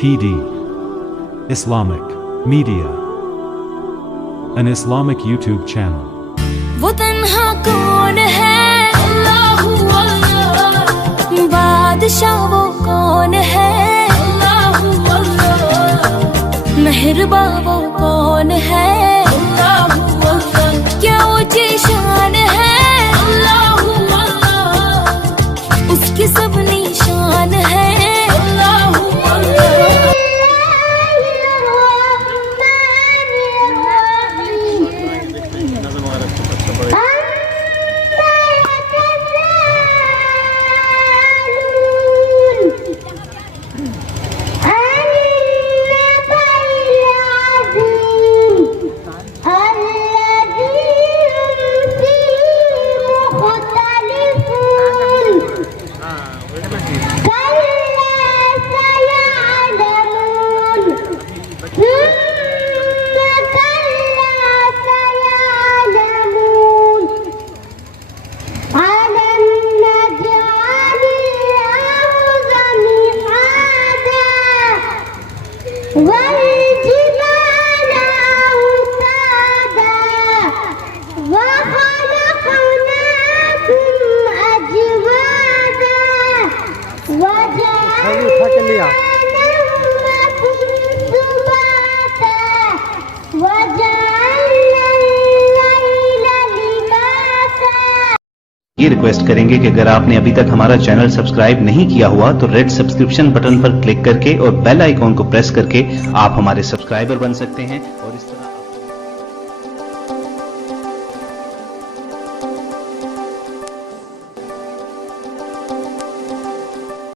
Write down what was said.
PD Islamic Media, an Islamic YouTube channel. वो तन्हा कौन है, अल्लाहु अल्लाह, बादशाह वो कौन है, अल्लाहु अल्लाह, मेहरबा वो कौन है, अल्लाहु अल्लाह, क्या ऊंची शान है, अल्लाहु अल्लाह, उसकी सब निशान है, अल्लाहु अल्लाह। ये रिक्वेस्ट करेंगे कि अगर आपने अभी तक हमारा चैनल सब्सक्राइब नहीं किया हुआ तो रेड सब्सक्रिप्शन बटन पर क्लिक करके और बेल आइकॉन को प्रेस करके आप हमारे सब्सक्राइबर बन सकते हैं।